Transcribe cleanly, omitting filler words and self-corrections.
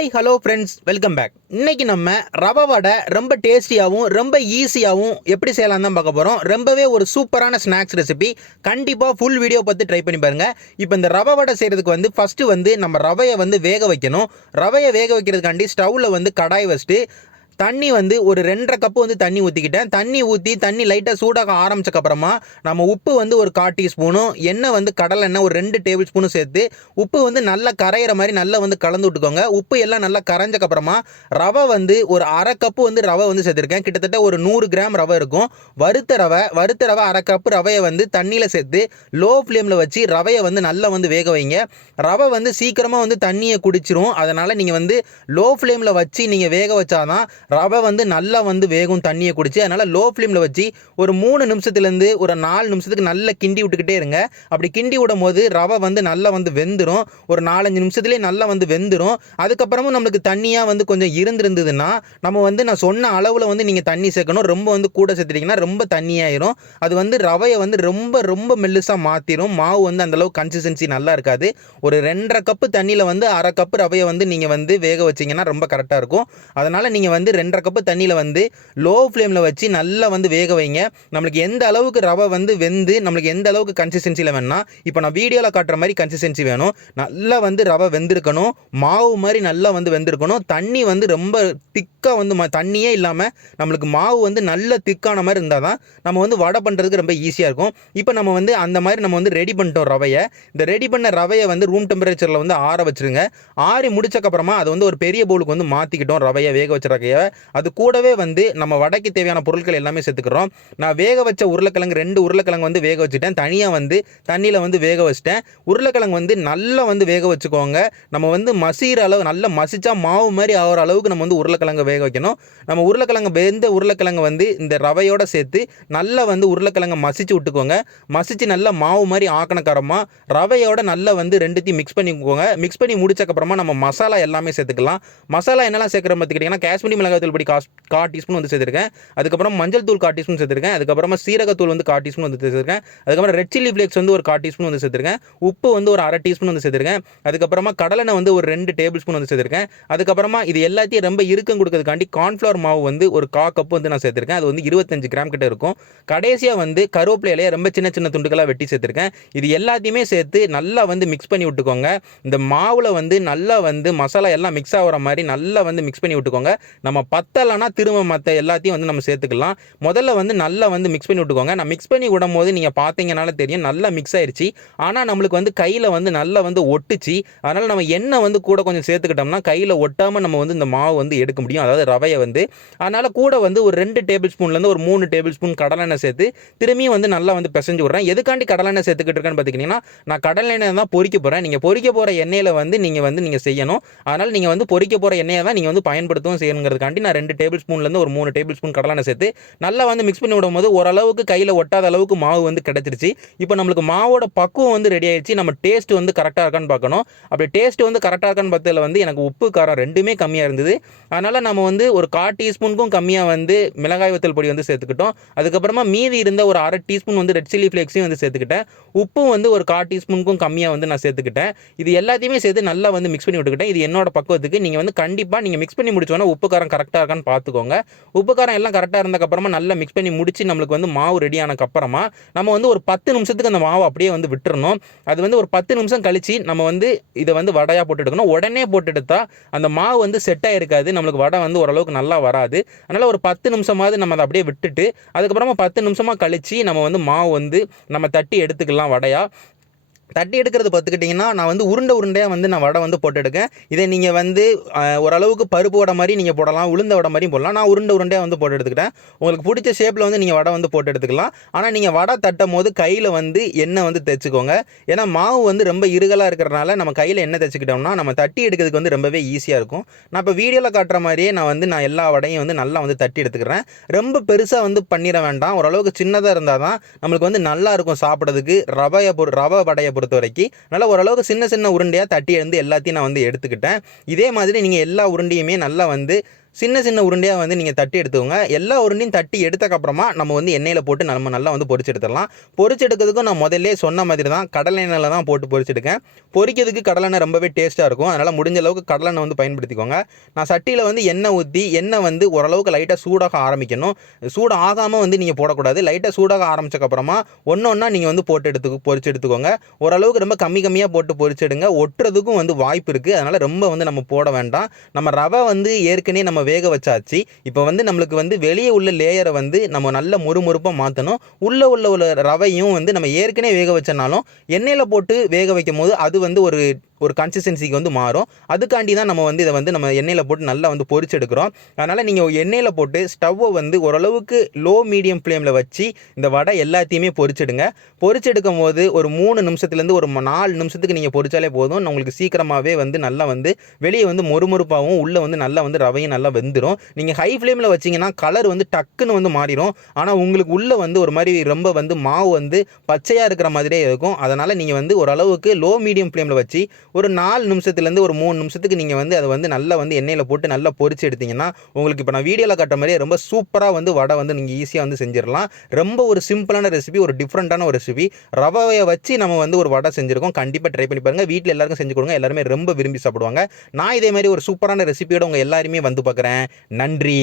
Hi hello friends, welcome back. இன்னைக்கு நம்ம ரவை வடை ரொம்ப டேஸ்டியாகவும் ரொம்ப ஈஸியாகவும் எப்படி செய்யலாம் தான் பார்க்க போகிறோம். ரொம்பவே ஒரு சூப்பரான ஸ்நாக்ஸ் ரெசிபி. கண்டிப்பாக ஃபுல் வீடியோ பார்த்து ட்ரை பண்ணி பாருங்கள். இப்போ இந்த ரவை வடை செய்கிறதுக்கு ஃபஸ்ட்டு நம்ம ரவையை வேக வைக்கணும். ரவையை வேக வைக்கிறதுக்காண்டி ஸ்டவ்வில் கடாய் வச்சுட்டு தண்ணி ஒரு 2.5 கப்பு தண்ணி ஊற்றிக்கிட்டேன். தண்ணி ஊற்றி தண்ணி லைட்டாக சூடாக ஆரம்பிச்சக்கப்புறமா நம்ம உப்பு ஒரு 1/4 டீஸ்பூனும் எண்ணெய் கடலை எண்ணெய் ஒரு 2 டேபிள் ஸ்பூனும் சேர்த்து உப்பு நல்லா கரையிற மாதிரி நல்லா கலந்து விட்டுக்கோங்க. உப்பு எல்லாம் நல்லா கரைஞ்சக்கப்புறமா ரவை ஒரு 1/2 கப்பு ரவை சேர்த்துருக்கேன். கிட்டத்தட்ட ஒரு 100 கிராம் ரவை இருக்கும். வறுத்த ரவை 1/2 கப்பு ரவையை தண்ணியில் சேர்த்து லோ ஃப்ளேமில் வச்சு ரவையை நல்லா வேக வைங்க. ரவை சீக்கிரமாக தண்ணியை குடிச்சிரும். அதனால் நீங்கள் லோ ஃப்ளேமில் வச்சு நீங்கள் வேக வச்சாதான் ரவை நல்லா வேகும் தண்ணியை குடிச்சு. அதனால் லோ ஃப்ளேமில் வச்சு ஒரு 3 நிமிஷத்துலேருந்து ஒரு 4 நிமிஷத்துக்கு நல்லா கிண்டி விட்டுக்கிட்டே இருங்க. அப்படி கிண்டி விடும் போது ரவை நல்லா வெந்துடும். ஒரு 4-5 நிமிஷத்துலேயே நல்லா வெந்துடும். அதுக்கப்புறமும் நம்மளுக்கு தண்ணியாக கொஞ்சம் இருந்திருந்ததுன்னா நம்ம நான் சொன்ன அளவில் நீங்கள் தண்ணி சேர்க்கணும். ரொம்ப கூட சேர்த்துட்டிங்கன்னா ரொம்ப தண்ணியாயிரும். அது ரவையை ரொம்ப ரொம்ப மெல்லுசாக மாற்றிடும். மாவு அந்தளவு கன்சிஸ்டன்சி நல்லா இருக்காது. ஒரு 2.5 கப்பு தண்ணியில் 1/2 கப்பு ரவையை நீங்கள் வேக வச்சிங்கன்னா ரொம்ப கரெக்டாக இருக்கும். அதனால் நீங்கள் 2.5 கப்பு தண்ணியில் லோ ஃப்ளேமில் வச்சு நல்லா வேக வைங்க. நம்மளுக்கு எந்த அளவுக்கு ரவை வெந்து நம்மளுக்கு எந்த அளவுக்கு கன்சிஸ்டன்சியில் வேணும்னா இப்போ நான் வீடியோவில் காட்டுற மாதிரி கன்சிஸ்டன்சி வேணும். நல்லா ரவை வெந்திருக்கணும். மாவு மாதிரி நல்லா வெந்திருக்கணும். தண்ணி ரொம்ப திக்காக தண்ணியே இல்லாமல் நம்மளுக்கு மாவு நல்ல திக்கான மாதிரி இருந்தால் தான் நம்ம வடை பண்ணுறதுக்கு ரொம்ப ஈஸியாக இருக்கும். இப்போ நம்ம அந்த மாதிரி நம்ம ரெடி பண்ணிட்டோம் ரவையை. இந்த ரெடி பண்ண ரவையை ரூம் டெம்பரேச்சரில் ஆற வச்சுருங்க. ஆறி முடிச்சக்கப்புறமா அதை ஒரு பெரிய பவுலுக்கு மாற்றிக்கிட்டோம். ரவையை வேக வச்ச ரவையை அது கூடவே நம்ம வடைக்கு தேவையான பொருட்கள் எல்லாமே சேர்த்துக்கிறோம். நான் வேக வச்ச உருளைக்கிழங்கு 2 உருளைக்கிழங்கு வேக வச்சுட்டேன். தனியாக தண்ணியில் வேக வச்சிட்டேன். உருளைக்கிழங்கு நல்லா வேக வச்சுக்கோங்க. நம்ம மசிகிற அளவு நல்லா மசிச்சா மாவு மாதிரி ஆகிற அளவுக்கு நம்ம உருளைக்கிழங்கு வேக வைக்கணும். நம்ம உருளைக்கிழங்கு வெந்த உருளைக்கிழங்கு இந்த ரவையோட சேர்த்து நல்லா உருளைக்கிழங்கு மசிச்சு விட்டுக்கோங்க. மசிச்சு நல்லா மாவு மாதிரி ஆக்கணக்காரமாக ரவையோட நல்லா ரெண்டுத்தையும் மிக்ஸ் பண்ணிக்கோங்க. மிக்ஸ் பண்ணி முடிச்சக்கப்புறமா நம்ம மசாலா எல்லாமே சேர்த்துக்கலாம். மசாலா என்னெல்லாம் சேர்க்குறோம் பார்த்துக்கிட்டிங்கன்னா காஷ்மீரி மிளகாய் படி 1/4 டீஸ்பூன் சேர்த்துருக்கேன். அதுக்கப்புறமா மஞ்சள் தூள் 1/4 டீஸ்பூன் சேர்த்துருக்கேன். அதுக்கப்புறமா சீரகத்தூள் 1/4 டீஸ்பூன் சேர்த்துருக்கேன். அதுக்கப்புறம் ரெட் சில்லி ஃப்ளேக்ஸ் ஒரு 1/4 டீஸ்பூன் சேர்த்துருக்கேன். உப்பு ஒரு 1/2 டீஸ்பூன் சேர்த்துருக்கேன். அதுக்கப்புறமா கடலெண்ணெய் ஒரு 2 டேபிள் ஸ்பூன் சேர்த்துருக்கேன். அதுக்கப்புறமா இது எல்லாத்தையும் ரொம்ப இறுக்கம் கொடுக்கறதுக்காண்டி கார்ன்ஃப்ளவர் மாவு ஒரு 1/4 கப்பு நான் சேர்த்துருக்கேன். அது 25 கிராம் கிட்ட இருக்கும். கடைசியாக கருவேப்பிலையிலே ரொம்ப சின்ன சின்ன துண்டுகளாக வெட்டி சேர்த்துருக்கேன். இது எல்லாத்தையுமே சேர்த்து நல்லா மிக்ஸ் பண்ணி விட்டுக்கோங்க. இந்த மாவில் நல்லா மசாலா எல்லாம் மிக்ஸ் ஆகிற மாதிரி நல்லா மிக்ஸ் பண்ணி விட்டுக்கோங்க. நம்ம பத்தலைனா திரும்ப மற்ற எல்லாத்தையும் நம்ம சேர்த்துக்கலாம். முதல்ல நல்லா மிக்ஸ் பண்ணி விட்டுக்கோங்க. நான் மிக்ஸ் பண்ணி விடும் போது நீங்கள் பார்த்தீங்கனால தெரியும் நல்லா மிக்ஸ் ஆயிடுச்சு. ஆனால் நம்மளுக்கு கையில் நல்லா ஒட்டுச்சு. அதனால் நம்ம எண்ணெய் கூட கொஞ்சம் சேர்த்துக்கிட்டோம்னா கையில் ஒட்டாமல் நம்ம இந்த மாவு எடுக்க முடியும். அதாவது ரவையை அதனால் கூட ஒரு 2 டேபிள் ஸ்பூன்லேருந்து ஒரு 3 டேபிள் ஸ்பூன் கடலெண்ணெய் சேர்த்து திரும்பியும் நல்லா பிசைஞ்சு விட்றேன். எதுக்காண்டி கடலெண்ணெய் சேர்த்துக்கிட்டு இருக்கேன்னு பார்த்தீங்கன்னா நான் கடலெண்ணெய் தான் பொரிக்க போகிறேன். நீங்கள் பொரிக்க போகிற எண்ணெயில் நீங்கள் செய்யணும். அதனால் நீங்கள் பொரிக்க போகிற எண்ணெயை தான் நீங்கள் பயன்படுத்தவும் செய்யணுங்கிறதுக்காண்டி நான் 2 டேபிள் ஸ்பூன்லேருந்து ஒரு 3 டேபிள் ஸ்பூன் கடலெண்ணெய் சேர்த்து நல்லா மிக்ஸ் பண்ணி விடும்போது ஓரளவுக்கு கையில் ஒட்டாத அளவுக்கு மாவு கிடைச்சிருச்சு. இப்போ நம்மளுக்கு மாவோட பக்குவம் ரெடி ஆயிடுச்சு. நம்ம டேஸ்ட் கரெக்டாக இருக்கான்னு பார்க்கணும். அப்படி டேஸ்ட் கரெக்டாக இருக்கான்னு பார்த்ததில் எனக்கு உப்பு காரம் ரெண்டுமே கம்மியாக இருந்தது. அதனால் நம்ம ஒரு 1/4 டீஸ்பூனுக்கும் கம்மியாக மிளகாய் வத்தல் பொடி சேர்த்துக்கிட்டோம். அதுக்கப்புறமா மீதி இருந்த ஒரு 1/2 டீஸ்பூன் ரெட் சில்லி ஃப்ளேக்ஸையும் சேர்த்துக்கிட்டேன். உப்பும் ஒரு 1/4 டீஸ்பூனுக்கும் கம்மியாக நான் சேர்த்துக்கிட்டேன். இது எல்லாத்தையுமே சேர்த்து நல்லா மிக்ஸ் பண்ணி விட்டுக்கிட்டேன். இது என்னோட பக்குவத்துக்கு. நீங்கள் கண்டிப்பாக நீங்கள் மிக்ஸ் பண்ணி முடிச்சோன்னா உப்பு காரம் கரெக்டாக இருக்கான்னு பார்த்துக்கோங்க. உப்பு காரம் எல்லாம் கரெக்டாக இருந்தக்கப்புறமா நல்லா மிக்ஸ் பண்ணி முடிச்சு நம்மளுக்கு மாவு ரெடி ஆனதுக்கப்புறமா நம்ம ஒரு 10 நிமிஷத்துக்கு அந்த மாவு அப்படியே விட்டுறணும். அது ஒரு 10 நிமிஷம் கழிச்சு நம்ம இதை வடையாக போட்டு எடுக்கணும். உடனே போட்டு எடுத்தால் அந்த மாவு செட் ஆகிருக்காது. நம்மளுக்கு வடை ஓரளவுக்கு நல்லா வராது. அதனால் ஒரு 10 நிமிஷமாவது நம்ம அதை அப்படியே விட்டுட்டு அதுக்கப்புறமா 10 நிமிஷமாக கழிச்சு நம்ம மாவு நம்ம தட்டி எடுத்துக்கலாம் வடையாக. தட்டி எடுக்கிறது பார்த்துக்கிட்டிங்கன்னா நான் உருண்டையாக நான் வடை போட்டு எடுக்கேன். இதை நீங்கள் ஓரளவுக்கு பருப்பு வடை மாதிரி நீங்கள் போடலாம், உளுந்த வடை மாதிரியும் போடலாம். நான் உருண்டையாக போட்டு எடுத்துக்கிட்டேன். உங்களுக்கு பிடிச்ச ஷேப்பில் நீங்கள் வடை போட்டு எடுத்துக்கலாம். ஆனால் நீங்கள் வடை தட்டும் போது கையில் எண்ணெய் தேய்ச்சிக்கோங்க. ஏன்னா மாவு ரொம்ப இறுகலாக இருக்கிறனால நம்ம கையில் எண்ணெய் தேய்ச்சிக்கிட்டோம்னா நம்ம தட்டி எடுக்கிறதுக்கு ரொம்பவே ஈஸியாக இருக்கும். நான் இப்போ வீடியோவில் காட்டுற மாதிரியே நான் எல்லா வடையும் நல்லா தட்டி எடுத்துக்கிறேன். ரொம்ப பெருசாக பண்ணிட வேண்டாம். ஓரளவுக்கு சின்னதாக இருந்தால் தான் நம்மளுக்கு நல்லா இருக்கும் சாப்பிட்றதுக்கு. ரவை வடையை பொறுத்த வரைக்கும் நல்லா ஓரளவுக்கு சின்ன சின்ன உருண்டையாக தட்டி எல்லாத்தையும் நான் எடுத்துக்கிட்டேன். இதே மாதிரி நீங்கள் எல்லா உருண்டையுமே நல்லா சின்ன சின்ன உருண்டையாக வந்து நீங்கள் தட்டி எடுத்துக்கோங்க. எல்லா உருண்டையும் தட்டி எடுத்தக்கப்புறமா நம்ம வந்து எண்ணெயில் போட்டு நம்ம நல்லா வந்து பொரிச்சு எடுத்துடலாம். பொரிச்சு எடுக்கிறதுக்கும் நான் முதல்ல சொன்ன மாதிரி தான் கடலை எண்ணெயில் தான் போட்டு பொரிச்செடுக்கேன். பொரிக்கிறதுக்கு கடலெண்ணெய் ரொம்பவே டேஸ்ட்டாக இருக்கும். அதனால் முடிஞ்ச அளவுக்கு கடலெண்ணெய் வந்து பயன்படுத்திக்கோங்க. நான் சட்டியில் வந்து எண்ணெய் ஊற்றி எண்ணெய் வந்து ஓரளவுக்கு லைட்டாக சூடாக ஆரம்பிக்கணும். சூடு ஆகாமல் வந்து நீங்கள் போடக்கூடாது. லைட்டாக சூடாக ஆரம்பிச்சக்கப்புறமா ஒன்றா நீங்கள் வந்து போட்டு பொரிச்சு எடுத்துக்கோங்க. ஓரளவுக்கு ரொம்ப கம்மியாக போட்டு பொரிச்செடுங்க. ஒட்டுறதுக்கும் வந்து வாய்ப்பு இருக்குது. அதனால் ரொம்ப வந்து நம்ம போட வேண்டாம். நம்ம ரவை வந்து ஏற்கனவே நம்ம வேக வச்சாச்சு. இப்போ வந்து நம்மளுக்கு வந்து வெளியே உள்ள லேயரை வந்து நம்ம நல்ல முறுமுறுப்பாக மாற்றணும். உள்ள ரவையும் வந்து நம்ம ஏற்கனவே வேக வச்சனாலும் எண்ணெயில் போட்டு வேக வைக்கும் போது அது வந்து ஒரு கன்சிஸ்டன்சிக்கு வந்து மாறும். அதுக்காண்டி தான் நம்ம வந்து இதை வந்து நம்ம எண்ணெயில் போட்டு நல்லா வந்து பொரிச்செடுக்கிறோம். அதனால் நீங்கள் எண்ணெயில் போட்டு ஸ்டவ்வை வந்து ஓரளவுக்கு லோ மீடியம் ஃப்ளேமில் வச்சு இந்த வடை எல்லாத்தையுமே பொரிச்செடுங்க. பொரிச்செடுக்கும் போது ஒரு 3 நிமிஷத்துலேருந்து ஒரு 4 நிமிஷத்துக்கு நீங்கள் பொரிச்சாலே போதும். உங்களுக்கு சீக்கிரமாகவே வந்து நல்லா வந்து வெளியே வந்து மொறுமொறுப்பாகவும் உள்ளே வந்து நல்லா வந்து ரவையும் நல்லா வெந்துடும். நீங்கள் ஹை ஃப்ளேமில் வச்சிங்கன்னா கலர் வந்து டக்குன்னு வந்து மாறிடும். ஆனால் உங்களுக்கு உள்ளே வந்து ஒரு மாதிரி ரொம்ப வந்து மாவு வந்து பச்சையாக இருக்கிற மாதிரியே இருக்கும். அதனால் நீங்கள் வந்து ஓரளவுக்கு லோ மீடியம் ஃப்ளேமில் வச்சு ஒரு 4 நிமிஷத்துலேருந்து ஒரு 3 நிமிஷத்துக்கு நீங்கள் வந்து அதை வந்து நல்லா வந்து எண்ணெயில் போட்டு நல்லா பொரிச்சு எடுத்தீங்கன்னா உங்களுக்கு இப்போ நான் வீடியோவில் காட்டுற மாதிரியே ரொம்ப சூப்பராக வந்து வடை வந்து நீங்கள் ஈஸியாக வந்து செஞ்சிடலாம். ரொம்ப ஒரு சிம்பிளான ரெசிபி, ஒரு டிஃப்ரெண்ட்டான ஒரு ரெசிபி. ரவையை வச்சு நம்ம வந்து ஒரு வடை செஞ்சுருக்கோம். கண்டிப்பாக ட்ரை பண்ணி பாருங்கள். வீட்டில் எல்லாருக்கும் செஞ்சு கொடுங்க. எல்லாருமே ரொம்ப விரும்பி சாப்பிடுவாங்க. நான் இதே மாதிரி ஒரு சூப்பரான ரெசிபியோட உங்கள் எல்லாருமே வந்து பார்க்குறேன். நன்றி.